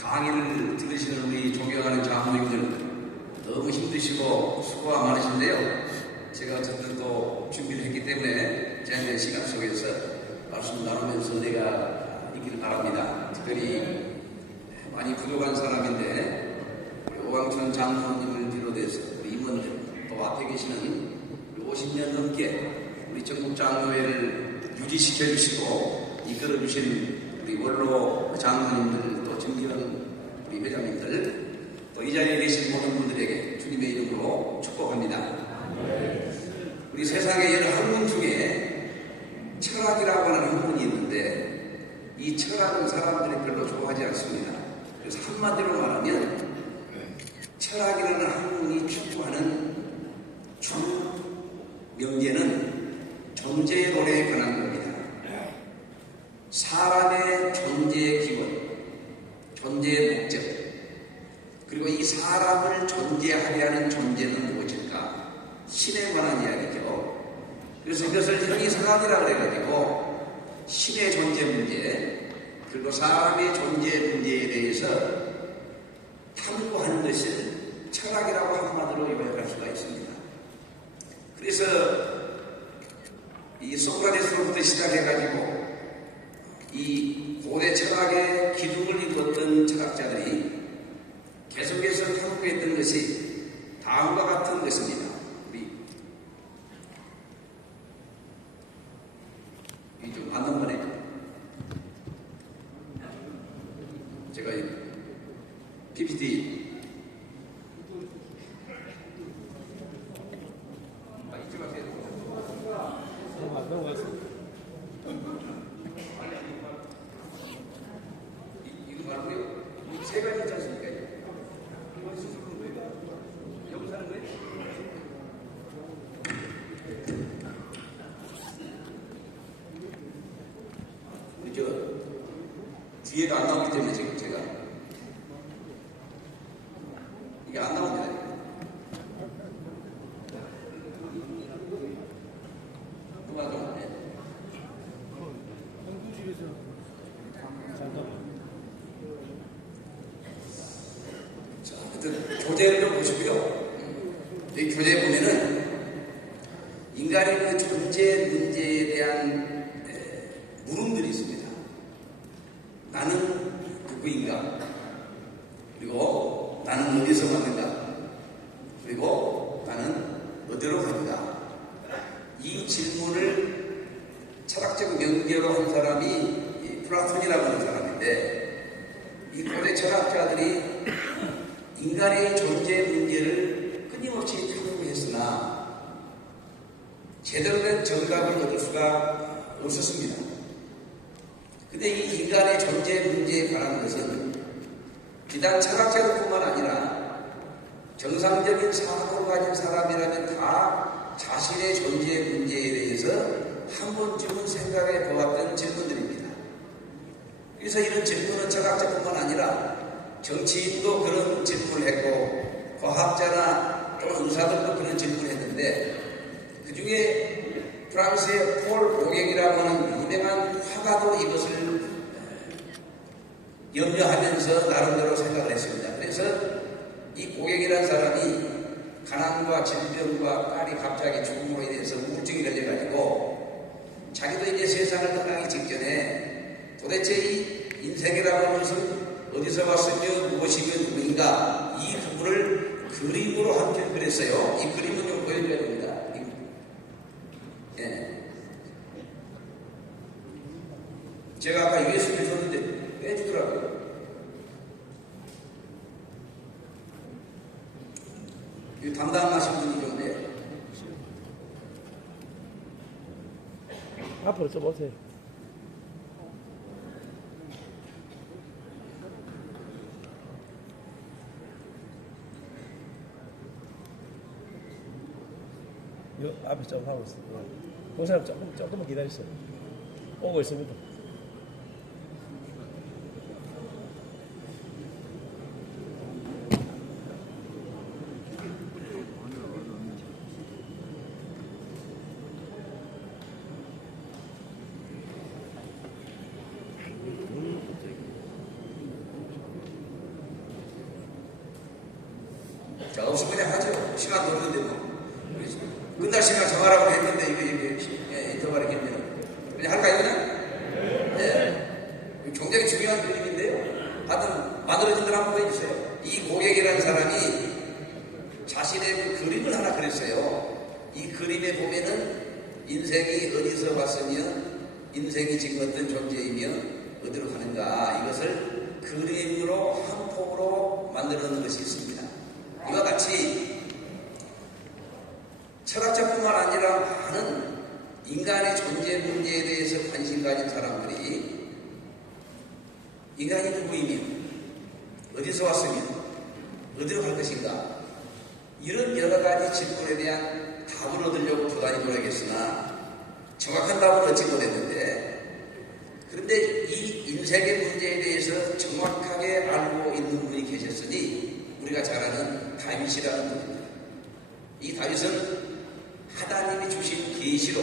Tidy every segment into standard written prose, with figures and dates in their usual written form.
강의를 들으시는 우리 존경하는 장로님들 너무 힘드시고 수고가 많으신데요. 제가 어쨌든 또 준비를 했기 때문에 제한된 시간 속에서 말씀 나누면서 내가 있기를 바랍니다. 특별히 많이 부족한 사람인데 오광천 장로님을 비롯해서 우리 임원들 또 앞에 계시는 50년 넘게 우리 전국 장로회를 유지시켜 주시고 이끌어 주신 우리 원로 장로님들 또 정기현 우리 회장님들 또 이 자리에 계신 모든 분들에게 주님의 이름으로 축복합니다. 우리 세상에 여러 학문 중에 철학이라고 하는 학문이 있는데 이 철학은 사람들이 별로 좋아하지 않습니다. 그래서 한마디로 말하면 철학이라는 학문이 추구하는 총 명제는 존재의 도래에 관한 겁니다. 사람의 존재의 기원, 존재의 목적, 그리고 이 사람을 존재하게 하는 존재는 무엇일까? 신에 관한 이야기죠. 그래서 이것을 형이상학이라고 해가지고 신의 존재 문제, 그리고 사람의 존재 문제에 대해서 탐구하는 것을 철학이라고 한마디로 요약할 수가 있습니다. 그래서 이 소크라테스로부터 시작해가지고 이 고대 철학의 기둥을 이뤘던 철학자들이 계속해서 탐구했던 것이 다음과 같은 것입니다. 이 좀 맞는 거네. 제가 PPT 이쪽 앞에 이거 말고요. 이 세 가지 있지 않습니까? 이거 수술은 거예요? 여기 사는 거예요? 뒤에가 안 나오기 때문에 지금 제가 이게 안 나옵니다. 누가 좀 자, 하여튼 교재를 좀 보시고요. 이 교재 보면은 인간의 그 존재 문제에 대한 물음들이 있습니다. 나는 누구인가? 그리고 나는 어디서 왔는가? 그리고 나는 어디로 간다? 이 질문을 철학적 명제로 한 사람이 플라톤이라고 하는 사람인데 이 고대 철학자들이 인간의 존재 문제를 끊임없이 탐구했으나 제대로 된 정답을 얻을 수가 없었습니다. 근데 이 인간의 존재 문제에 관한 것은 비단 철학자들뿐만 아니라 정상적인 사고를 가진 사람이라면 다 자신의 존재 문제에 대해서 한 번쯤은 생각해 보았던 질문들입니다. 그래서 이런 질문은 철학자뿐만 아니라 정치인도 그런 질문을 했고 과학자나 또 의사들도 그런 질문을 했는데 그 중에 프랑스의 폴 고갱이라고 하는 유명한 화가도 이것을 염려하면서 나름대로 생각을 했습니다. 그래서 이 고갱이라는 사람이 가난과 질병과 딸이 갑자기 죽음으로 인해서 우울증이 걸려가지고 자기도 이제 세상을 떠나기 직전에 도대체 이 인생이라고 하는 것은 어디서 왔으며 무엇이며 누구인가 이 부분을 그림으로 한 편 그렸어요. 이 그림은 좀 보여줘야 됩니다. 예. 제가 아까 USB를 줬는데 빼주더라고요. 이 담당하신 분이 좀 돼요. 앞으로 써보세요. 요 앞에 좀 하고 있어요. 그 사람 조금만 기다리세요. 오고 있습니다. 자, 없으면 그냥 하죠. 시간도 없는데 뭐. 그렇지. 끝날 시간 정하라고 했는데 이게 인터벌이 길면 그냥 할까요 그냥? 네. 굉장히 중요한 그림인데요. 하여튼 만들어진 걸 한번 보여주세요. 이 고객이라는 사람이 자신의 그 그림을 하나 그렸어요. 이 그림에 보면은 인생이 어디서 왔으며 인생이 지금 어떤 존재이며 어디로 가는가 이것을 그림으로 한 폭으로 만들어 놓은 것이 있습니다. 이와 같이 철학자뿐만 아니라 많은 인간의 존재 문제에 대해서 관심 가진 사람들이 인간이 누구이며 어디서 왔으며 어디로 갈 것인가 이런 여러 가지 질문에 대한 답을 얻으려고 부단히 노력했으나 정확한 답을 얻지 못했는데 그런데 이 인생의 문제에 대해서 정확하게 알고 있는 분이 계셨으니 우리가 잘 아는 다윗이라는 분입니다. 이 다윗은 하나님이 주신 계시로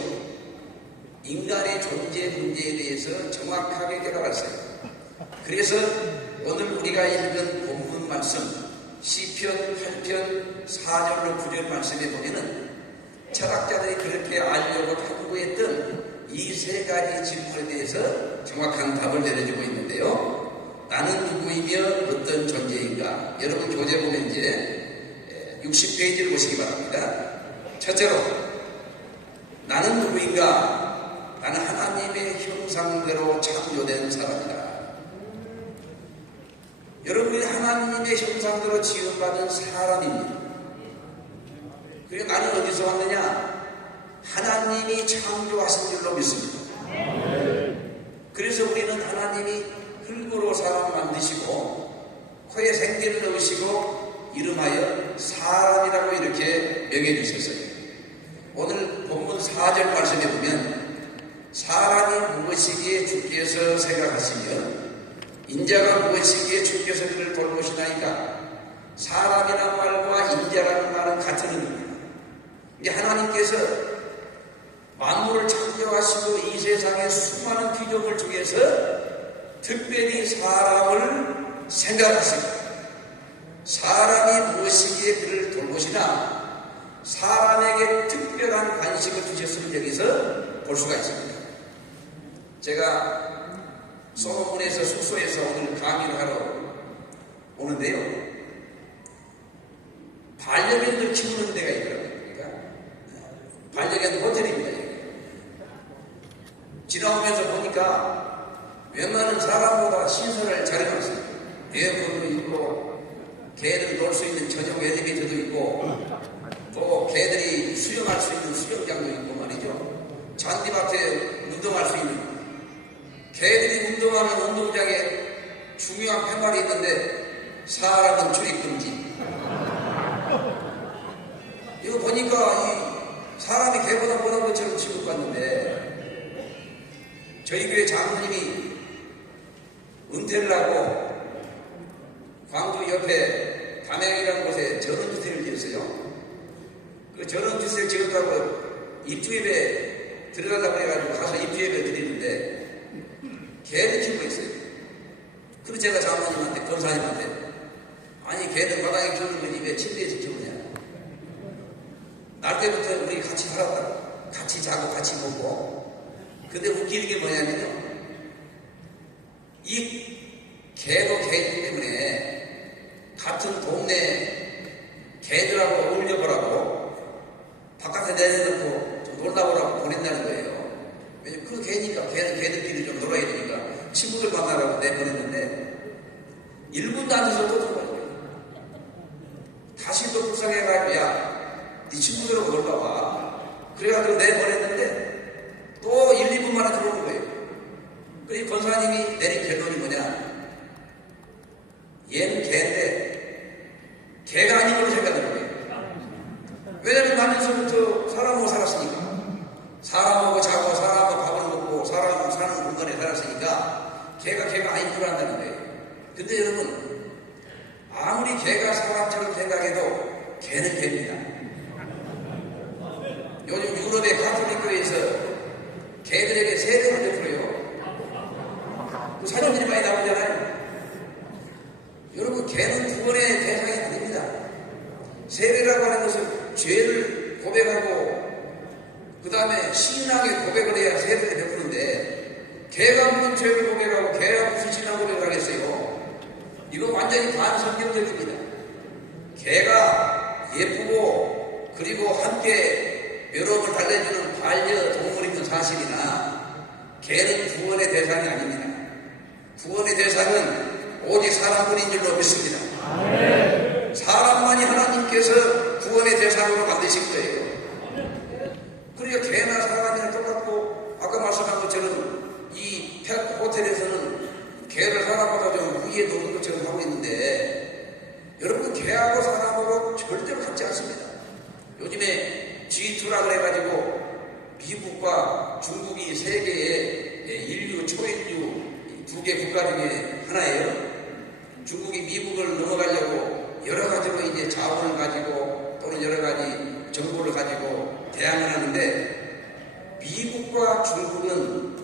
인간의 존재 문제에 대해서 정확하게 깨달았어요. 그래서 오늘 우리가 읽은 본문 말씀 시편 8편 4절로 9절 말씀에 보면은 철학자들이 그렇게 알려고 탐구했던 이 세 가지 질문에 대해서 정확한 답을 내려주고 있는데요. 나는 누구이며 어떤 존재인가? 여러분 교재 보면 이제 60페이지를 보시기 바랍니다. 첫째로 나는 누구인가? 나는 하나님의 형상대로 창조된 사람이다. 여러분이 하나님의 형상대로 지음받은 사람입니다. 그리고 나는 어디서 왔느냐? 하나님이 창조하신 줄로 믿습니다. 그래서 우리는 하나님이 흙으로 사람 만드시고 코에 생기를 넣으시고 이름하여 사람이라고 이렇게 명해 주셨어요. 오늘 본문 4절 말씀에 보면 사람이 무엇이기에 주께서 생각하시며 인자가 무엇이기에 주께서 그를 돌보시나이까. 사람이라는 말과 인자라는 말은 같은 의미입니다. 이제 하나님께서 만물을 창조하시고 이 세상의 수많은 피조물 중에서 특별히 사람을 생각하시고 사람이 무엇이기에 그를 돌보시나 사람에게 특별한 관심을 주셨음을 여기서 볼 수가 있습니다. 제가 소문에서 숙소에서 오늘 강의를 하러 오는데요. 반려견들 키우는 데가 있더라고요. 그러니까 반려견 호텔입니다. 지나오면서 보니까 웬만한 사람보다 시설을 잘 해놨어요. 에어컨도 있고 개들 놀 수 있는 전용 엘리베이터도 있고 또 개들이 수영할 수 있는 수영장도 있고 말이죠. 잔디밭에 운동할 수 있는 개들이 운동하는 운동장에 중요한 팻말이 있는데 사람은 출입 금지. 이거 보니까 이 사람이 개보다 보는 것처럼 취급받는데 저희 교회 장로님이 은퇴를 하고 광주 옆에 담양이라는 곳에 전원주택을 지었어요. 그 전원주택을 지었다고 입주협에 들어가려고 해가지고 가서 입주협에 드리는데 개를 키우고 있어요. 그래서 제가 장로님한테 권사님한테 아니 개는 바닥에 키우는 거지 왜 침대에서 키우냐. 날 때부터 우리 같이 살았다고 같이 자고 같이 먹고. 근데 웃기는 게 뭐냐면요. 이 개도 개이기 때문에 같은 동네 개들하고 어울려보라고 바깥에 내려놓고 좀 놀다보라고 보낸다는 거예요. 왜냐면 그 개니까 개는 개들끼리 좀 놀아야 되니까 친구들 만나라고 내보냈는데 1분도 안 돼서 또 들어가는 거예요. 다시 또 불쌍해가지고 야 네 친구들하고 놀러와. 그래가지고 내보냈는데 또 1, 2분 만에 들어오는 거예요. 그리고 권사님이 내린 결론이 뭐냐. 얘는 개인데 개가 아닌 걸로 생각하는 거예요. 왜냐면 나면서부터 사람하고 살았으니까. 사람하고 자고 사람하고 밥을 먹고 사람하고 사는 공간에 살았으니까 개가 아닌 줄 안다는 거예요. 근데 여러분 아무리 개가 사람처럼 생각해도 개는 개입니다. 요즘 유럽의 가톨릭 교회에서 개들에게 세금을 베풀어요. 그 사진들이 많이 나오잖아요. 여러분 개는 구원의 대상이 아닙니다. 세례라고 하는 것은 죄를 고백하고 그 다음에 신앙의 고백을 해야 세례를 베푸는데 개가 무슨 죄를 고백하고 개가 무슨 신앙 고백을 하겠어요? 이거 완전히 반성경적입니다. 개가 예쁘고 그리고 함께 외로움을 달래주는 반려동물인 건 사실이나 개는 구원의 대상이 아닙니다. 구원의 대상은 오직 사람뿐인 줄로 믿습니다. 사람만이 하나님께서 구원의 대상으로 만드신 거예요. 그러니까 개나 사람이나 똑같고 아까 말씀한 것처럼 이 펫 호텔에서는 개를 사람보다 좀 위에 놓는 것처럼 하고 있는데 여러분 개하고 사람하고 절대로 같지 않습니다. 요즘에 G2라 그래가지고 미국과 중국이 세계의 인류 초인류 두 개 국가 중에 하나예요. 중국이 미국을 넘어가려고 여러 가지로 이제 자원을 가지고 또는 여러 가지 정보를 가지고 대항을 하는데 미국과 중국은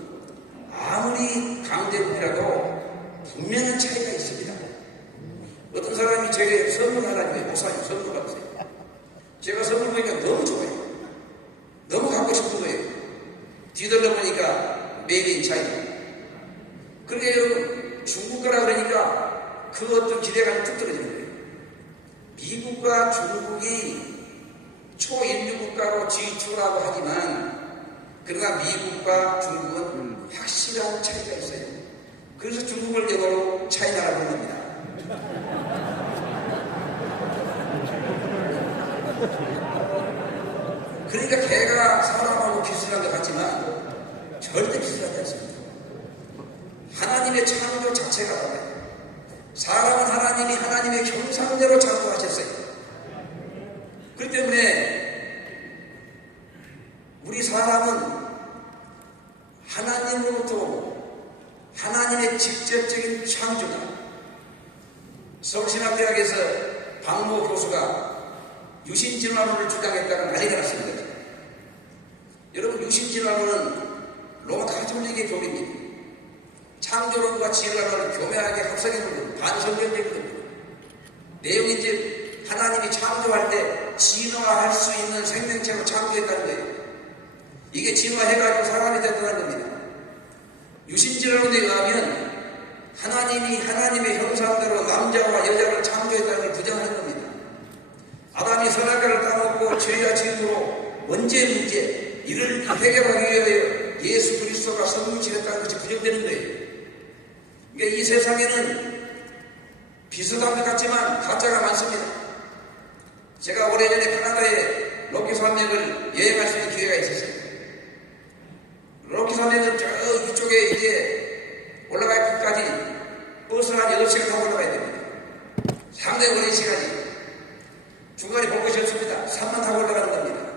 아무리 강대국이라도 분명한 차이가 있습니다. 어떤 사람이 제게 선물 하나 줘요. 목사님 선물 받으세요. 제가 선물 보니까 너무 좋아요. 너무 갖고 싶은 거예요. 뒤돌려 보니까 메이드 인 차이나. 그러게 여러분 중국 거라 그러니까 그 어떤 기대감이 뚝 떨어지는 거예요. 미국과 중국이 초인류 국가로 G2라고 하지만 그러나 미국과 중국은 확실한 차이가 있어요. 그래서 중국을 영어로 차이나라고 부릅니다. 그러니까 개가 사람하고 비슷한 것 같지만 절대 비슷하지 않습니다. 하나님의 창조 자체가 달라요. 사람은 하나님이 하나님의 형상대로 창조하셨어요. 그렇기 때문에 우리 사람은 하나님으로부터 하나님의 직접적인 창조다. 서울신학대학에서 박모 교수가 유신진화론을 주장했다가 난리가 났습니다. 여러분 유신진화론은 로마 가톨릭의 교리입니다. 창조론과 진화론을 교묘하게 합성해놓은 반성경적이거든요. 내용이 이제 하나님이 창조할 때 진화할 수 있는 생명체로 창조했다는 거예요. 이게 진화해가지고 사람이 됐다는 겁니다. 유신진화론에 의하면 하나님이 하나님의 형상대로 남자와 여자를 창조했다는 걸 부정하는 겁니다. 아담이 선악과를 따먹고 죄와 지음으로 원죄의 문제 이를 해결하기 위하여 예수 그리스도가 성육신했다는 것이 부정되는 거예요. 그러니까 이 세상에는 비슷한 것 같지만 가짜가 많습니다. 제가 오래전에 카나다에 로키 산맥을 여행할 수 있는 기회가 있었어요. 로키 산맥은 저 이쪽에 이제 올라갈 끝까지 버스를 한 8시간 타고 올라가야 됩니다. 상당히 오랜 시간이. 중간에 볼 것이 없습니다. 산만 타고 올라가는 겁니다.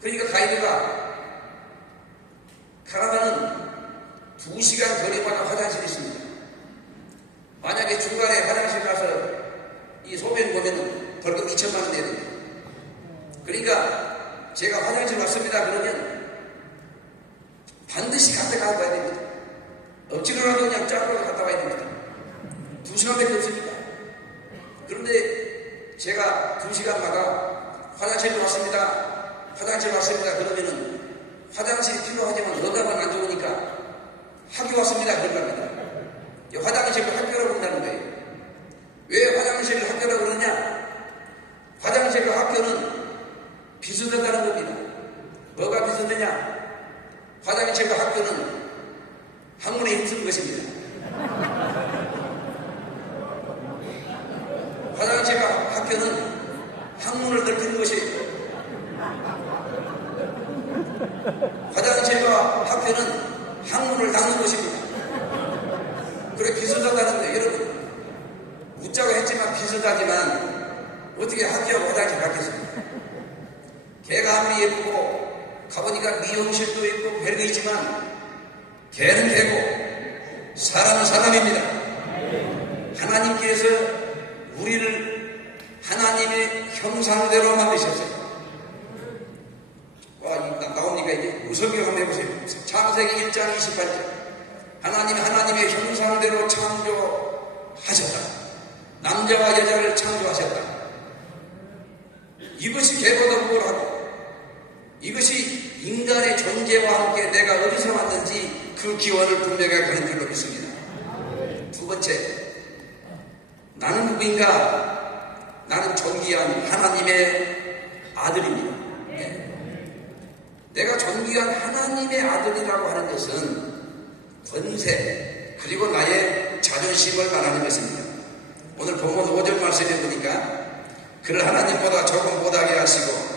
그러니까 가이드가 카나다는 2시간 거리마다 화장실이 있습니다. 만약에 중간에 화장실 가서 이 소변 보면 벌금 2천만 원 내야 됩니다. 그러니까 제가 화장실 왔습니다 그러면 반드시 갔다 가야 됩니다. 억지로라도 그냥 짝으로 갔다 와야 됩니다. 2시간밖에 없으니까. 그런데 제가 2시간마다 화장실 왔습니다. 화장실 왔습니다. 그러면은 화장실이 필요하지만 응답은 안 좋으니까 학교 왔습니다. 그러랍니다. 화장실을 학교라고 본다는 거예요. 왜 화장실을 학교라고 그러냐? 화장실과 학교는 비슷하다는 겁니다. 뭐가 비슷하냐? 화장실과 학교는 학문에 힘쓰는 것입니다. 화장실과 학교는 학문을 넓히는 것이에요. 화장실과 학교는 학문을 닦는 것입니다. 그래 비슷하다는 거예요. 여러분 웃자고 했지만 비슷하지만 어떻게 학교하고 화장실 같겠습니까? 개가 아무리 예쁘고 가보니까 미용실도 있고 별거 있지만 개는 개고 사람은 사람입니다. 하나님께서 우리를 하나님의 형상대로 만드셨어요. 나옵니까 이제? 성경 한번 해보세요. 창세기 1장 28절. 하나님이 하나님의 형상대로 창조하셨다. 남자와 여자를 창조하셨다. 이것이 개보동물하고 이것이 인간의 존재와 함께 내가 어디서 왔는지 그 기원을 분명하게 하는 줄로 믿습니다. 두 번째, 나는 누구인가? 나는 존귀한 하나님의 아들입니다. 내가 존귀한 하나님의 아들이라고 하는 것은 권세 그리고 나의 자존심을 말하는 것입니다. 오늘 본문 5절 말씀에 보니까 그를 하나님보다 조금 못하게 하시고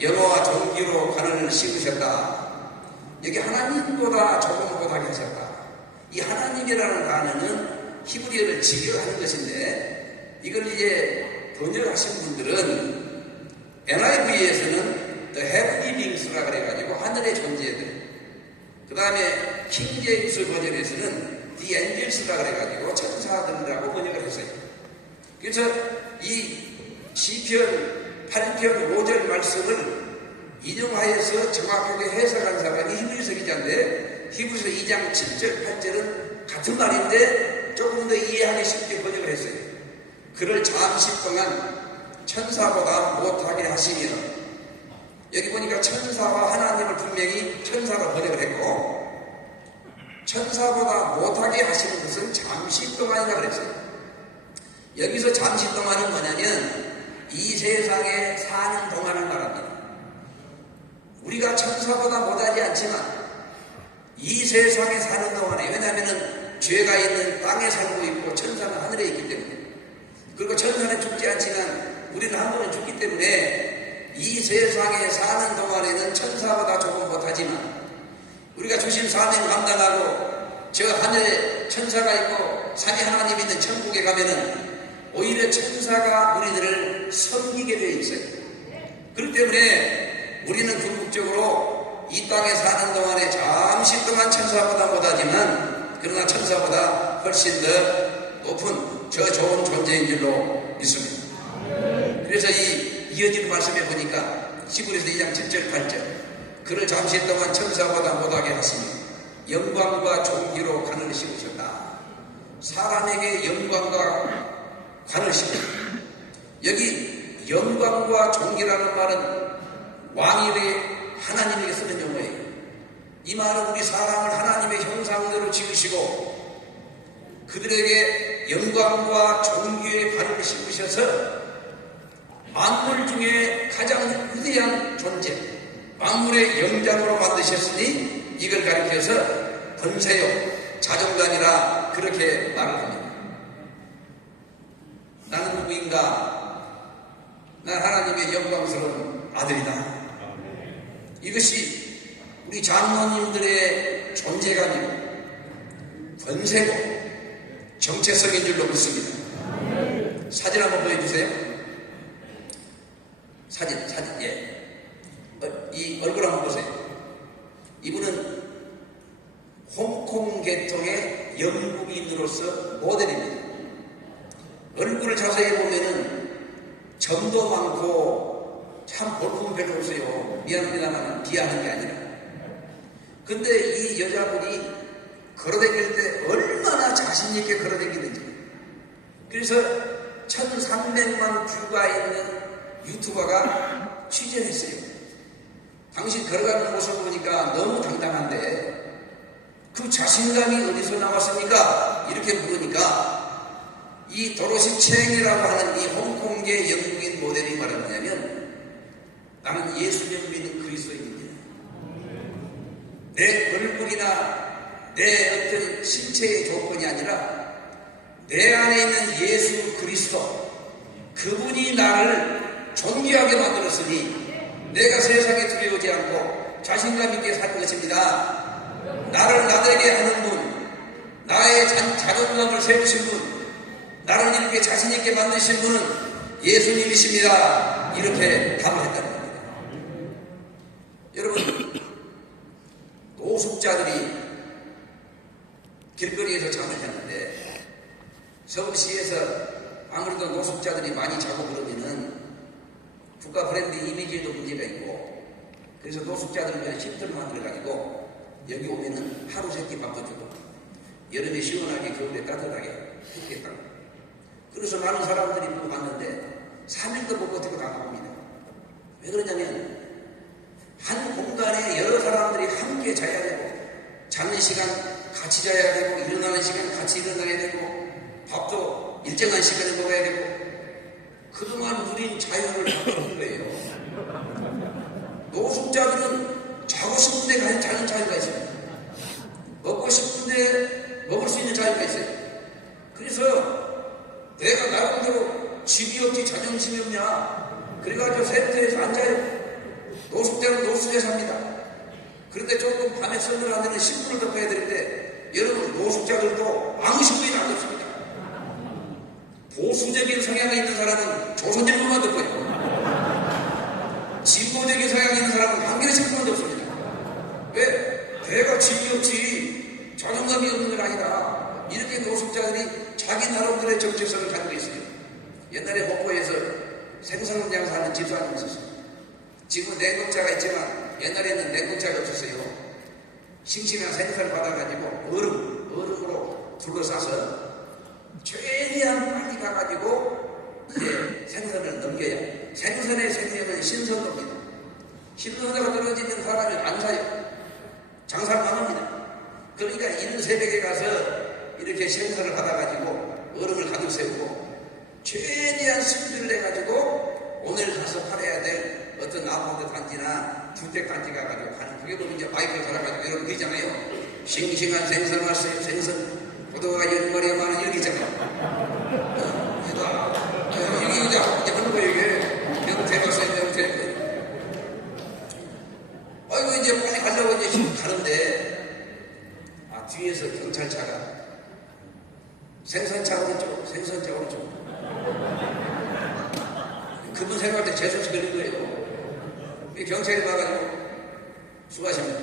영어와 존귀로 하늘을 씌우셨다. 여기 하나님보다 조금 못하게 하셨다. 이 하나님이라는 단어는 히브리어를 직역하는 것인데 이걸 이제 번역하신 분들은 NIV에서는 The Heavenly Beings 라 그래가지고 하늘의 존재들, 그 다음에 킹 제임스 버전에서는 The Angels 라 그래가지고 천사들이라고 번역을 했어요. 그래서 이 시편 8편 5절 말씀을 인용하여서 정확하게 해석한 사람이 히브리서 기자인데 히브리서 2장 7절 8절은 같은 말인데 조금 더 이해하기 쉽게 번역을 했어요. 그를 잠시 동안 천사보다 못하게 하시며, 여기 보니까 천사와 하나님을 분명히 천사로 번역을 했고 천사보다 못하게 하시는 것은 잠시 동안이라고 그랬어요. 여기서 잠시 동안은 뭐냐면 이 세상에 사는 동안을 말합니다. 우리가 천사보다 못하지 않지만 이 세상에 사는 동안에, 왜냐하면 죄가 있는 땅에 살고 있고 천사는 하늘에 있기 때문에, 그리고 천사는 죽지 않지만 우리는 한 번은 죽기 때문에 이 세상에 사는 동안에는 천사보다 조금 못하지만 우리가 주신 사명 감당하고 저 하늘에 천사가 있고 산에 하나님 있는 천국에 가면은 오히려 천사가 우리들을 섬기게 되어 있어요. 그렇기 때문에 우리는 궁극적으로 이 땅에 사는 동안에 잠시 동안 천사보다 못하지만 그러나 천사보다 훨씬 더 높은 저 좋은 존재인 줄로 믿습니다. 그래서 이 이어지는 말씀에 보니까 히브리서 2장 7절 8절 그를 잠시 동안 천사보다 못하게 하시며 영광과 존귀로 관을 씌우셨다. 사람에게 영광과 관을 씌우셨다. 여기 영광과 존귀라는 말은 왕일의 하나님에게 쓰는 용어예요. 이 말은 우리 사람을 하나님의 형상대로 지으시고 그들에게 영광과 존귀의 관을 씌우셔서 만물 중에 가장 위대한 존재, 만물의 영장으로 만드셨으니 이걸 가리켜서 권세요, 자존감이라 그렇게 말을 합니다. 나는 누구인가? 난 하나님의 영광스러운 아들이다. 이것이 우리 장로님들의 존재감이고 권세고 정체성인 줄로 믿습니다. 사진 한번 보여주세요. 사진, 예. 이 얼굴 한번 보세요. 이분은 홍콩 계통의 영국인으로서 모델입니다. 얼굴을 자세히 보면은 점도 많고 참 볼품 별로 없어요. 미안합니다만 비하하는 게 아니라. 근데 이 여자분이 걸어다닐 때 얼마나 자신있게 걸어다니는지. 그래서 1300만 뷰가 있는 유튜버가 취재했어요. 당신 걸어가는 모습을 보니까 너무 당당한데 그 자신감이 어디서 나왔습니까? 이렇게 물으니까 이 도로시 챙이라고 하는 이 홍콩계 영국인 모델이 말하냐면 나는 예수님 믿는 그리스도인입니다. 내 얼굴이나 내 어떤 신체의 조건이 아니라 내 안에 있는 예수 그리스도, 그분이 나를 존귀하게 만들었으니 내가 세상에 두려워하지 않고 자신감 있게 살 것입니다. 나를 나되게 하는 분, 나의 자존감을 세우신 분, 나를 이렇게 자신있게 만드신 분은 예수님이십니다. 이렇게 답을 했다는 겁니다. 여러분, 노숙자들이 길거리에서 잠을 잤는데 서울시에서 아무래도 노숙자들이 많이 자고 그러면은 국가 브랜드 이미지에도 문제가 있고, 그래서 노숙자들을 위한 쉼터를 만들어가지고 여기 오면은 하루 세끼 밥도 주고 여름에 시원하게 겨울에 따뜻하게 해주겠다고. 그래서 많은 사람들이 보고 갔는데 3일도 못 버티고 나갑니다. 왜 그러냐면 한 공간에 여러 사람들이 함께 자야 되고 자는 시간 같이 자야 되고 일어나는 시간 같이 일어나야 되고 밥도 일정한 시간에 먹어야 되고 그동안 누린 자유를 바꾸는 거예요. 노숙자들은 자고 싶은데 자는 자유가 있어요. 먹고 싶은데 먹을 수 있는 자유가 있어요. 그래서 내가 나름대로 집이 없지 자존심이 없냐 그래가지고 세트에서 앉아요. 노숙자는 노숙에 삽니다. 그런데 조금 밤에 서늘하면 신문을 덮어야 되는데 여러분 노숙자들도 아무 신문이 안 덮습니다. 보수적인 성향이 있는 사람은 조선일보만 덮어요. 진보적인 성향이 있는 사람은 한겨레 신문만 덮습니다. 왜? 내가 집이 없지 자존감이 없는 건 아니다. 이렇게 노숙자들이 자기 나름대로의 정체성을 가지고 있어요. 옛날에 목포에서 생선 장사하는 집사님이 있었어요. 지금은 냉동차가 있지만 옛날에는 냉동차가 없었어요. 싱싱한 생선을 받아가지고 얼음으로 둘러싸서 최대한 빨리 가가지고 이제 생선을 넘겨야 생선의 생명은 신선도입니다. 신선도가 떨어지는 사람이 안 사요. 장사를 안 합니다. 그러니까 이른 새벽에 가서 이렇게 생선을 받아가지고 얼음을 가득 세우고 최대한 승질을 내가지고 오늘 가서 팔아야 될 어떤 아파트 단지나 주택 단지 가가지고 가는 그게 보면 이제 바이크를 달아가지고 이런 거 있잖아요. 싱싱한 생선 왔어요. 생선 고도가 10마리가 많은 여기 있잖아요. 여기 이제 하는 거예요. 이게 명태 봤어요. 명태. 아이고 이제 빨리 가려고 이제 가는데 뒤에서 경찰차가 생선차 오른쪽 생선차 오른쪽 그분 생각할 때 재수없이 그런 거예요. 경찰이 와가지고 수고하십니다.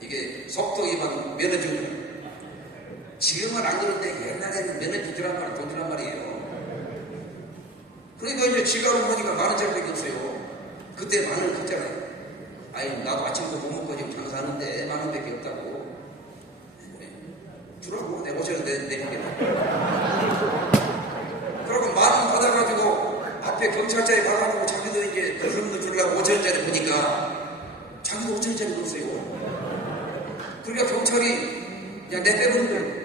이게 속도 위반 면허증. 지금은 안 그런데 옛날에는 면허증이란 말이 돈이란 말이에요. 그러니까 이제 지갑을 보니까 10,000원짜리밖에 없어요. 그때 10,000원 컸잖아요. 아니 나도 아침도 못 먹고 지금 장사하는데 10,000원밖에 없다고. 주라고 내가 5,000원 내리겠다. 그러고 10,000원 받아가지고 앞에 경찰차에 가가지고 자기도 이제 그 사람도 주려고 5,000원짜리 보니까 자기도 5,000원짜리도 없어요. 그러니까 경찰이 그냥 내빼버린 거예요.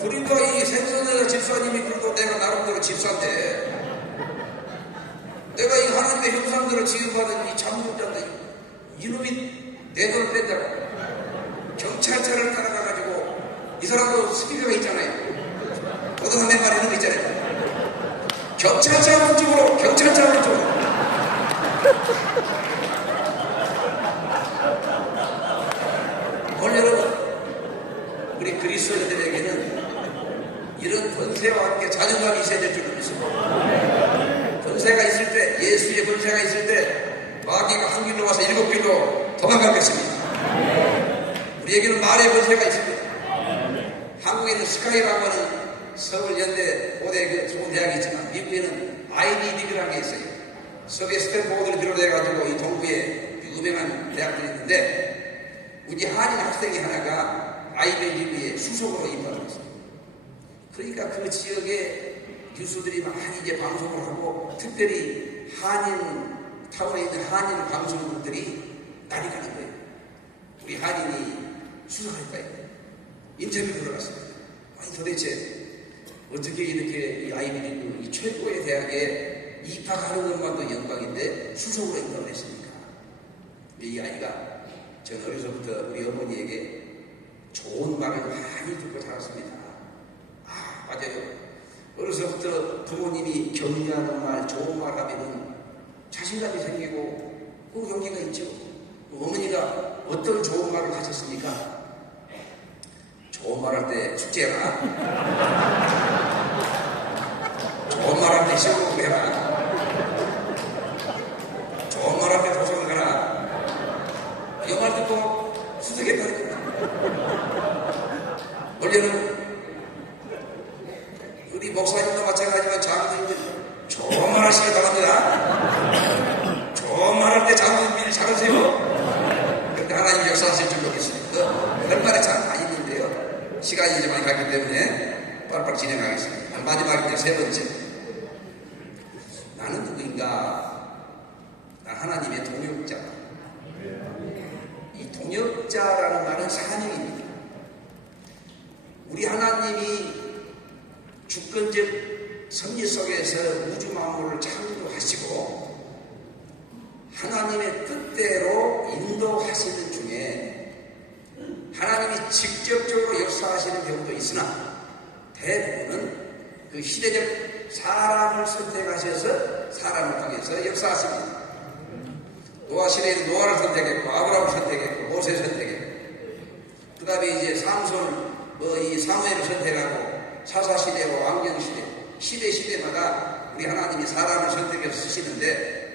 그러니까 이 생선의 집사님이 그래도 내가 나름대로 집사인데 내가 이 하나님의 형상들을 지급받은 이 잠복자인데 이놈이 내 돈을 뺀다고 경찰차를 따라가가지고 이 사람도 스피커가 있잖아요. 고등한 몇 마리 이런 거 있잖아요. 경찰차 오른쪽으로 경찰차 오른쪽으로 오늘 여러분 우리 그리스도인들에게는 이런 권세와 함께 자존감이 있어야 될 줄로 믿습니다. 권세가 있을 때 예수의 권세가 있을 때 마귀가 한 길로 와서 7길로 도망가겠습니다. 우리에게는 말의 권세가 있습니다. 한국에는 스카이라고 하는 서울연대 고대 그 좋은 대학이 있지만 미국에는 아이비리그라는 게 있어요. 서부의 스탠포드를 비롯해가지고 이 동부에 유명한 대학들이 있는데 우리 한인 학생이 하나가 아이비리그에 수석으로 입학을 했어요. 그러니까 그 지역에 뉴스들이 많이 이제 방송을 하고 특별히 한인 타운에 있는 한인 방송국들이 난리 가는 거예요. 우리 한인이 수석할까요? 인터뷰 들어갔습니다. 아니 도대체 어떻게 이렇게 이 아이비리그 이 최고의 대학에 입학하는 것만도 영광인데 수석으로 입학을 했습니까? 이 아이가 전 어려서부터 우리 어머니에게 좋은 말을 많이 듣고 자랐습니다. 맞아요. 어려서부터 부모님이 격려하는 말, 좋은 말 하면은 자신감이 생기고 그 용기가 있죠. 어머니가 어떤 좋은 말을 하셨습니까? 좋은 말 할 때 숙제해라. 좋은 말 할 때 시험 공부해라. 좋은 말 할 때 도서관 가라. 이 말 듣고 수석했다는 겁니다. 원래는 우리 목사님도 마찬가지지만 장로님들 좋은 말 하시길 바랍니다. 좋은 말 할 때 장로님들 잘하세요. 그런데 하나님 역사하실 줄 믿겠습니다. 할 말에 잘 많이 있는데요. 시간이 이제 많이 가기 때문에 빨리빨리 진행하겠습니다. 마지막인데 세 번째. 나는 누구인가? 나 하나님의 동역자. 이 동역자라는 말은 사명입니다. 우리 하나님이 주권적 섭리 속에서 우주 만물을 창조하시고 하나님의 뜻대로 인도하시는 중에 하나님이 직접적으로 역사하시는 경우도 있으나 대부분은 그 시대적 사람을 선택하셔서 사람을 통해서 역사하십니다. 노아 시대에는 노아를 선택했고 아브라함을 선택했고 모세를 선택했고 그 다음에 이제 삼손을 이 사무엘을 선택하고 사사시대와 왕정시대 시대마다 우리 하나님이 사람을 선택해서 쓰시는데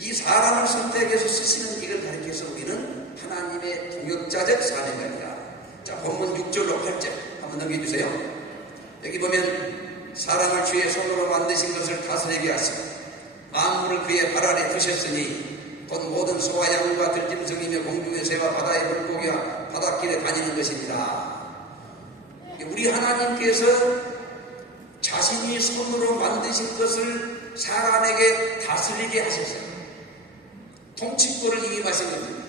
이 사람을 선택해서 쓰시는 이걸 가리켜서 우리는 하나님의 동역자적 사명자이다. 자, 본문 6절로 8절 한번 넘겨주세요. 여기 보면 사람을 주의 손으로 만드신 것을 다스리게 하시고 만물을 그의 발 아래 두셨으니 곧 모든 소와 양과 들짐승이며 공중의 새와 바다의 물고기와 바닷길에 다니는 것입니다. 우리 하나님께서 자신이 손으로 만드신 것을 사람에게 다스리게 하셨어요. 통치권을 이임하신 겁니다.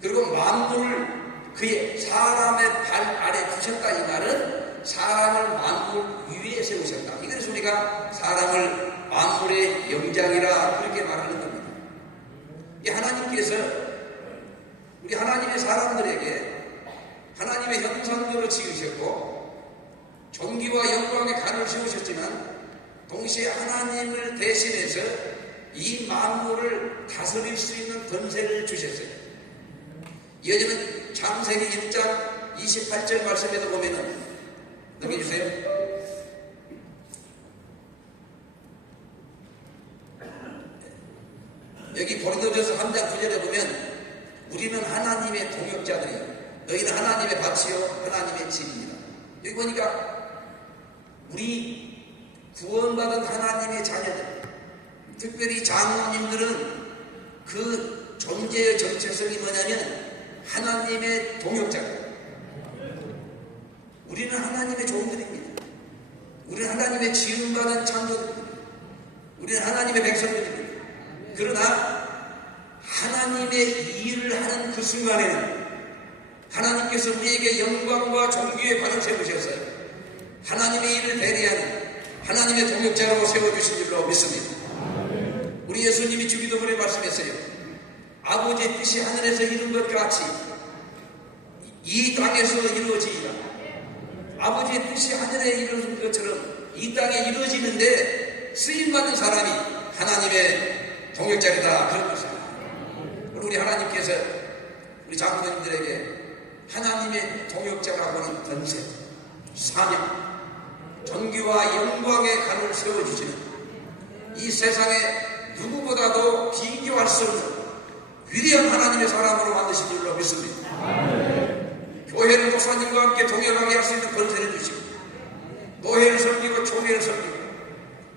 그리고 만물을 그의 사람의 발 아래 두셨다. 이 말은 사람을 만물 위에 세우셨다. 이것을 우리가 사람을 만물의 영장이라 그렇게 말하는 겁니다. 이 하나님께서 우리 하나님의 사람들에게 하나님의 형상대로 지으셨고 존귀와 영광의 간을 세우셨지만 동시에 하나님을 대신해서 이 만물을 다스릴 수 있는 권세를 주셨어요. 이어지는 창세기 1장 28절 말씀에도 보면은 넘겨주세요. 여기 고린도전서 3장 9절에 보면 우리는 하나님의 동역자들이에요. 너희는 하나님의 밭이요 하나님의 집입니다. 여기 보니까 우리 구원받은 하나님의 자녀들, 특별히 장로님들은 그 존재의 정체성이 뭐냐면 하나님의 동역자예요. 우리는 하나님의 종들입니다. 우리는 하나님의 지음받은 창조들입니다. 우리는 하나님의 백성들입니다. 그러나 하나님의 일을 하는 그 순간에는 하나님께서 우리에게 영광과 존귀의 관을 세우셨어요. 하나님의 일을 대리하는 하나님의 동역자로 세워주신 줄로 믿습니다. 우리 예수님이 주기도문에 말씀했어요. 아버지의 뜻이 하늘에서 이룬 것 같이 이 땅에서 이루어지리라. 아버지의 뜻이 하늘에 이루어진 것처럼 이 땅에 이루어지는데 쓰임받는 사람이 하나님의 동역자이다. 그런 것입니다. 우리 하나님께서 우리 장로님들에게 하나님의 동역자라고 하는 권세, 사명, 존귀와 영광의 간을 세워주시는 이 세상에 누구보다도 비교할 수 없는 위대한 하나님의 사람으로 만드신 줄로 믿습니다. 교회를 목사님과 함께 동역하게 할 수 있는 권세를 주시고 노회를 섬기고 총회를 섬기고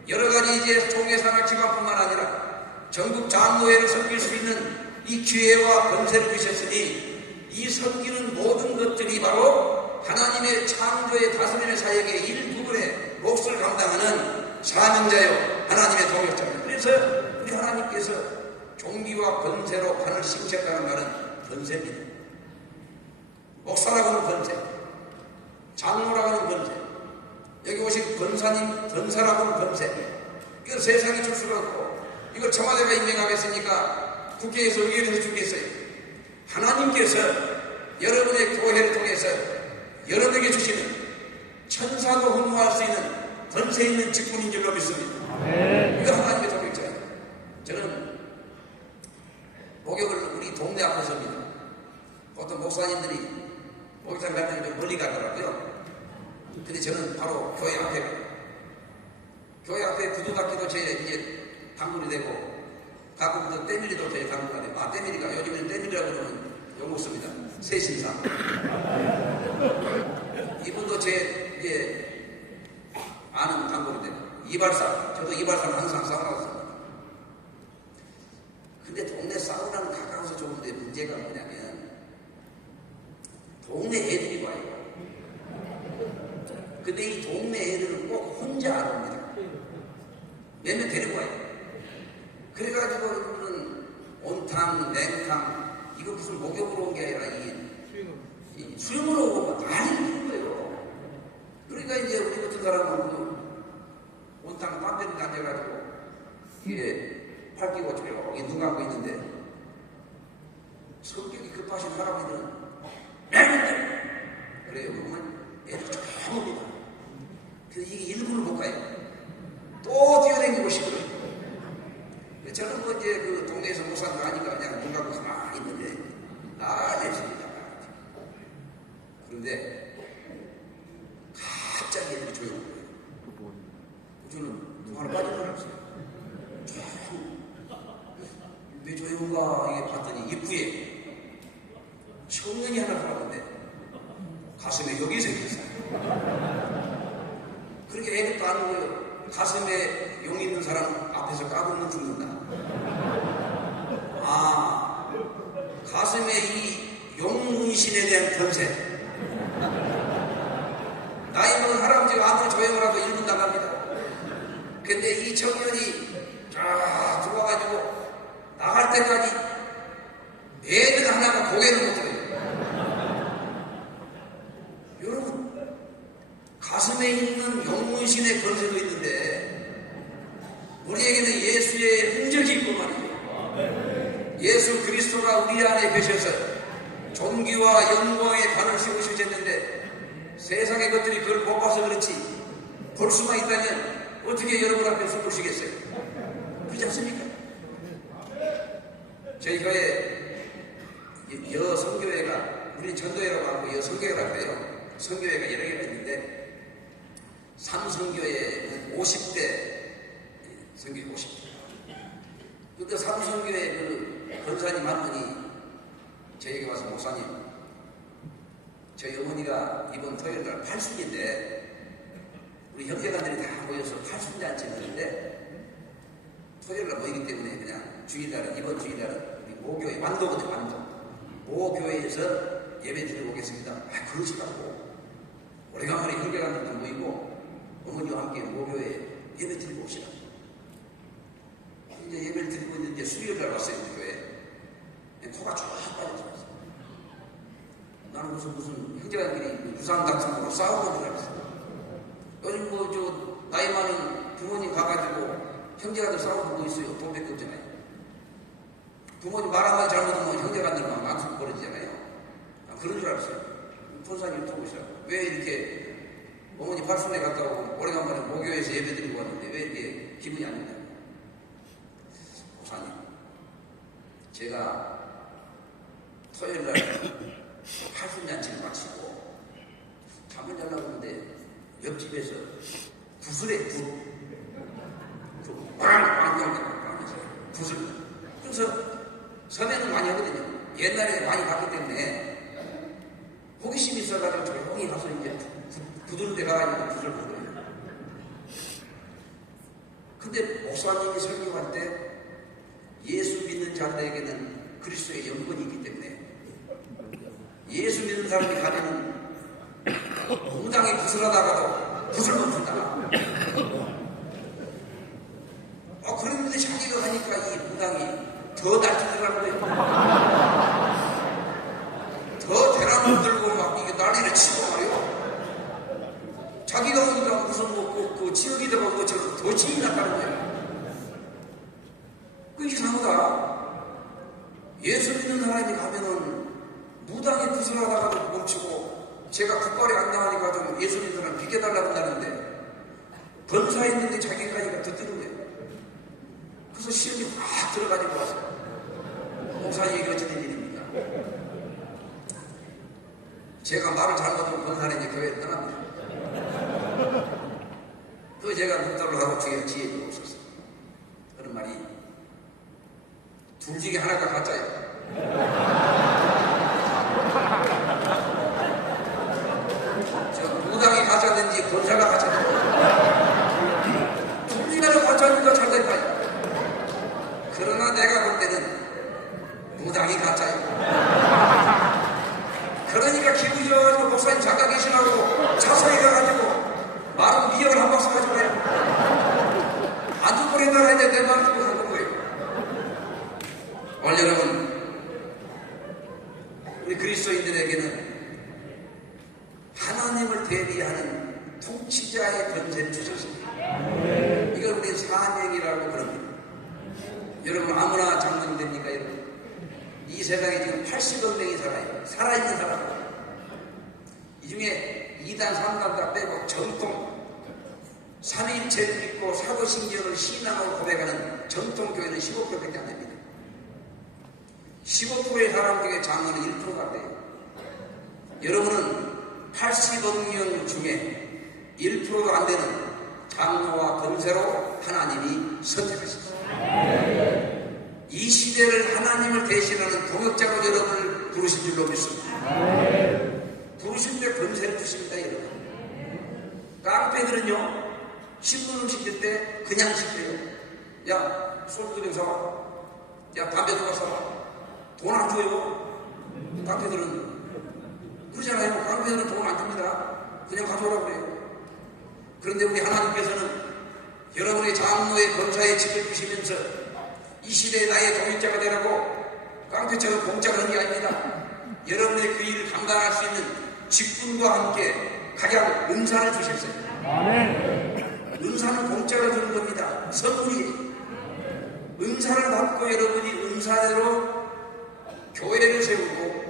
여러가지 이제 총회산악 기관뿐만 아니라 전국 장로회를 섬길 수 있는 이 기회와 권세를 주셨으니 이 섬기는 모든 것들이 바로 하나님의 창조의 다스림의 사역의 일부분의 몫을 감당하는 사명자요 하나님의 동역자입니다. 그래서 우리 하나님께서 종기와 권세로 관을 씌우셨다는 말은 권세입니다. 목사라고 하는 권세, 장로라고 하는 권세, 여기 오신 권사님, 권사라고 하는 권세, 이거 세상에 줄 수가 없고 이걸 청와대가 임명하겠으니까 국회에서 의결해서 주겠어요. 하나님께서 여러분의 교회를 통해서 여러분에게 주시는 천사도 흠모할 수 있는 권세 있는 직분인 줄로 믿습니다. 이거 하나님의 동역자예요. 저는 목욕을 우리 동네 앞에서 합니다. 보통 목사님들이 목욕탕 가면 좀 멀리 가더라고요. 근데 저는 바로 교회 앞에, 교회 앞에 구두닦기도 제 이제 당근이 되고 가끔도 때밀이도 제 당근이 되고, 때밀이가 요즘에는 때밀이라고 그러는 용어 씁니다. 새신사. 이분도 제 이제 아는 당근이 되고, 이발사. 저도 이발사는 항상 사우나가 씁니다. 근데 동네 사우나는 가까워서 좋은데 문제가 뭐냐면 동네 애들이 와요. 근데 이 동네 애들은 꼭 혼자 안 옵니다. 몇 명 데리고 와요. 그래가지고 이거는 온탕, 냉탕, 이거 무슨 목욕으로 온 게 아니라 이 수영으로 오고 많이 있는 거예요. 그러니까 이제 우리 같은 사람은 그 온탕 땀배를 앉아가지고 이게 팔 끼고 조용히 눈 감고 있는데 성격이 급하신 할아버지들은 그래요. 그러면 애들 조용합니다. 그래서 이게 1분을 못 가요. 또 뛰어다니고 싶어요. 저는 뭐 이제 그 동네에서 못 산다 하니까 그냥 눈 감고 가만히 있는데 열심히 그런데 갑자기 애들이 조용한 거예요. 저는 눈 하나 빠진 줄 알았어요. 왜 조용한가 이게 봤더니 입구에 청년이 하나 들어왔는데 가슴에 여기 생겼어요. 그렇게 애들도 아는 거예요. 가슴에 용 있는 사람 앞에서 까불면 죽는다. 가슴에 이 용문신에 대한 권세. 나이 먹은 할아버지가 아무리 조용을 하고 1분 나갑니다. 근데 이 청년이 쫙 들어와가지고 나갈 때까지 애들 하나가 고개를 못 들어요. 여러분, 가슴에 있는 용문신의 권세도 있는데 우리에게는 예수의 흔적이 있고 말이죠. 예수 그리스도가 우리 안에 계셔서 존귀와 영광의 관을 세우시셨는데 세상의 것들이 그걸 못 봐서 그렇지 볼 수만 있다면 어떻게 여러분 앞에 서보시겠어요? 그렇지 않습니까? 저희 교회 여성교회가 우리 전도회라고 하고 여성교회라고 해요. 성교회가 여러 개가 있는데 삼성교회 50대 성교회 50대 그때 삼성교회 그 권사님 한 분이 저에게 와서 목사님 저희 어머니가 이번 토요일날 80인데 우리 형제간들이 다 모여서 80잔치 했는데 토요일날 모이기 때문에 그냥 주일날은 이번 주일날은 우리 모교회 완도거든 완도 모교회에서 예배 드리고 오겠습니다. 그러시라고 오래간만에 형제간들도 모이고 어머니와 함께 모교회에 예배 드리고 옵시다. 이제 예배를 드리고 있는데 수요일날 왔어요. 교회에 코가 쭉 빠져들었어. 나는 무슨 형제간들이 유산 같은 거로 싸우는 줄 알았어. 요즘 뭐 나이 많은 부모님 가가지고 형제간들 싸우는 거 있어요. 돈밖에 없잖아요. 부모님 말 한마디 잘못하면 형제간들 막 망치고 버리잖아요. 그런 줄 알았어요. 본사님 듣고 있어요. 왜 이렇게 어머니 팔순에 갔다 오고 오래간만에 모교에서 예배 드리고 왔는데 왜 이렇게 기분이 안 좋냐. 목사님, 제가 토요일날 팔순잔치를 마치고 잠을 자려고 하는데 옆집에서 구슬에 빵빵빵빵하면서 구슬. 그래서 서면은 많이 하거든요. 옛날에 많이 봤기 때문에 호기심이 있어가지고 조용히 가서 이제 부두른 데 가가지고 구슬을 본 거예요. 근데 목사님이 설교할 때 예수 믿는 자들에게는 그리스도의 영권이 있기 때문에 예수 믿는 사람이 가면은 무당이 구슬하다가도 구슬 못 푼다. 그랬는데 자기가 하니까 이 무당이 더 날뛰더라는 거예요. 더 대나무 들고 막 이게 난리를 치고 말이요. 자기가 보니까 무슨 그 지역이다가 온 것처럼 더 지이 났다는 거예요. 그 이상하다. 예수 믿는 사람이 가면은 무당이 구슬하다가도 멈추고 제가 국발에 안 나가니까 좀 예수 믿는 사람 비켜달라고 한다는데 번사했는데 자기가 가니까 듣는 거예요. 그래서 시험이 확 들어가지고 와서 목사님이 어찌된 일입니까? 제가 말을 잘못하면 번사는 이제 교회를 떠납니다. 또 제가 묵도를 하고 주의 지혜도 없었어. 그런 말이 둘 중에 하나가 가짜예요. 저 무당이 가짜든지 권사가 가짜든지 둘 중에 하나가 가짜니까 잘 될 거야. 그러나 내가 볼 때는 무당이 가짜예요. 그러니까 기분이 좋아가지고 목사님 잠깐 계시라고 자세히 가가지고 말은 미역을 한 박스 가지고 해요. 안 듣고 그랬다가 이제 내 말 듣고 하는 거예요. 통치자의 권세를 주셨습니다. 이걸 우리 사명이라고 그럽니다. 여러분 아무나 장로님 됩니까? 여러분 이 세상에 지금 80억 명이 살아요. 살아있는 사람 이 중에 2단 3단 다 빼고 정통 삼위일체를 믿고 사고신경을 신앙으로 고백하는 정통교회는 15%밖에 안 됩니다. 15%의 사람 중에 장로는 1%가 돼요. 여러분은 80억 명 중에 1%도 안 되는 장로와 권세로 하나님이 선택하셨습니다. 이 시대를 하나님을 대신하는 동역자로 여러분을 부르신 줄로 믿습니다. 부르신 데 권세를 주십니다. 여러분 깡패들은요 신문 시킬 때 그냥 시켜요. 야 소주 좀 사와. 야 담배 좀 사와. 돈 안 줘요. 깡패들은 그러잖아요. 깡패들은 돈 안 줍니다. 그냥 가져오라고 그래요. 그런데 우리 하나님께서는 여러분의 장로의 권사에 집을 주시면서 이 시대에 나의 동역자가 되라고 깡패처럼 공짜로 하는 게 아닙니다. 여러분의 그 일을 감당할 수 있는 직분과 함께 각양 은사를 주셨어요. 은사는 공짜로 주는 겁니다. 선물이에요. 은사를 받고 여러분이 은사대로 교회를 세우고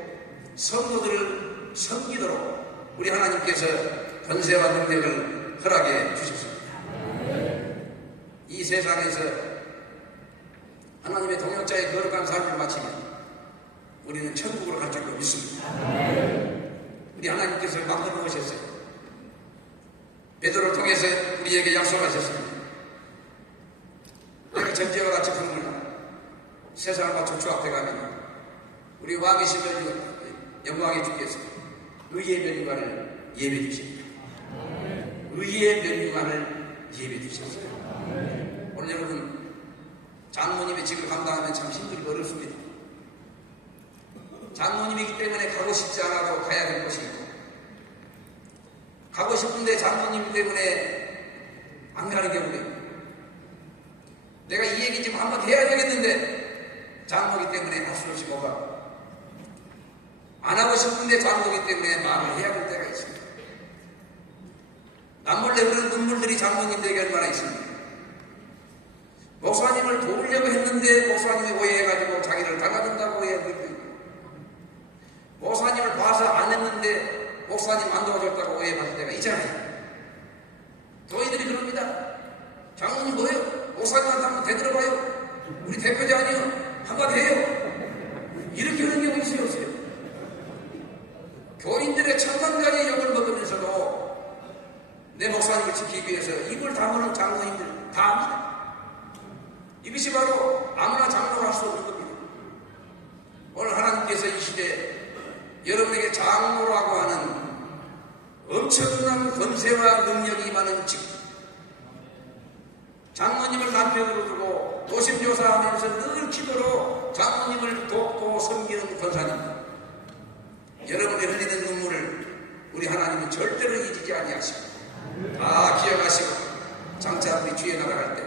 성도들을 섬기도록 우리 하나님께서 권세와 능력을 허락해 주셨습니다. 이 세상에서 하나님의 동역자의 거룩한 삶을 마치면 우리는 천국으로 갈 줄로 믿습니다. 우리 하나님께서 만들어 놓으셨어요. 베드로를 통해서 우리에게 약속하셨습니다. 내가 전제와 같이 부르노라. 세상을 바쳐 주 앞에 가면 우리 왕이신 영광의 주께서 의의 면류관을 예배 주십니다. 의의 면류관을 예배 주셨어요. 오늘 여러분 장로님의 직을 감당하면 참 힘들고 어렵습니다. 장로님이기 때문에 가고 싶지 않아도 가야 될 곳이 있고 가고 싶은데 장로님 때문에 안 가는 경우도 있고 내가 이 얘기 지금 한번 해야 되겠는데 장로기 때문에 할 수 없이 못 가고 안 하고 싶은데 장로기 때문에 마음을 해야 될 때가 있습니다. 남몰래 흐르는 눈물들이 장로님들에게 얼마나 있습니다. 목사님을 도우려고 했는데 목사님이 오해해가지고 자기를 당해준다고 오해하고 있고 목사님을 봐서 안 했는데 목사님 안 도와줬다고 오해받을 때가 있잖아요. 교인들이 그럽니다. 장로님 뭐예요? 목사님한테 한번 되들어봐요. 우리 대표자 아니요? 한마디 해요. 이렇게 하는 경우 있어요, 없어요? 교인들의 천만 가지 욕을 먹으면서도 내 목사님을 지키기 위해서 입을 다무는 장로님들 다 합니다. 이것이 바로 아무나 장로를 할 수 없는 겁니다. 오늘 하나님께서 이 시대에 여러분에게 장로라고 하는 엄청난 권세와 능력이 임하는 직분, 장로님을 남편으로 두고 노심조사하면서 늘 기도로 장로님을 돕고 섬기는 권사님, 여러분의 흘리는 눈물을 우리 하나님은 절대로 잊지 아니하시고 다 기억하시고 장차 우리 주에 나아갈 때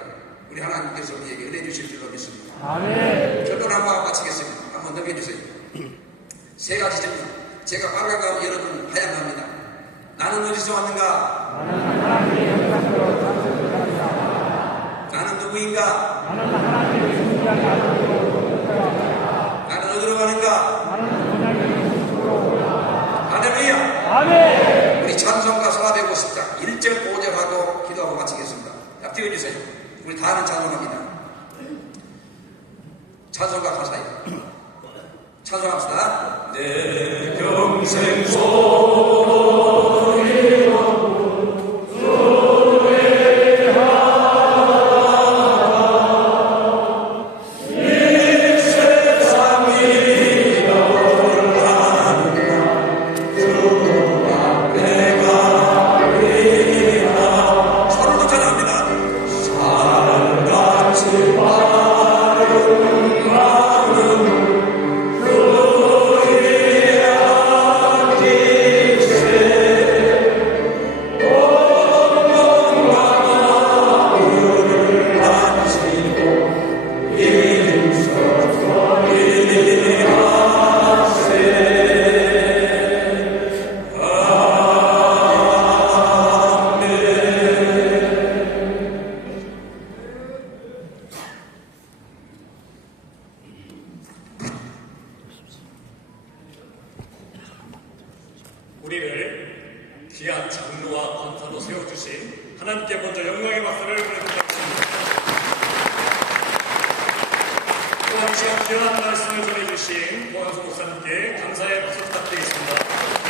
우리 하나님께서 우리에게 은혜 주실 줄로 믿습니다. 아멘. 결론 한번 마치겠습니다. 한번 넘겨주세요. 세 가지 질문. 제가 빨간 가운 여러분 하양합니다. 나는 어디서 왔는가? 나는 하나님의 영광으로 transformada. 나는 누구인가? 나는 하나님의 존귀한 아들로 transformada. 나는 어디로 가는가? 나는 하나님의 집으로 올라가다. 할렐루야. 아멘. 우리 찬송가 450장 1절 5절 하고 기도하고 마치겠습니다. 자, 띄워주세요. 우리 다 아는 찬송합니다. 찬송가 가사예요. 찬송합시다. 내 평생 소리로 노래하라. 이 세상 위로를 주 앞에 가리라. 서로도 찬양합니다. 살같이 바른 마음 Yeah. 우리를 귀한 장로와 권사로 세워주신 하나님께 먼저 영광의 박수를 보내드리겠습니다. 또한 이 시간 귀한 말씀을 전해주신 고영수 목사님께 감사의 박수 부탁드리겠습니다.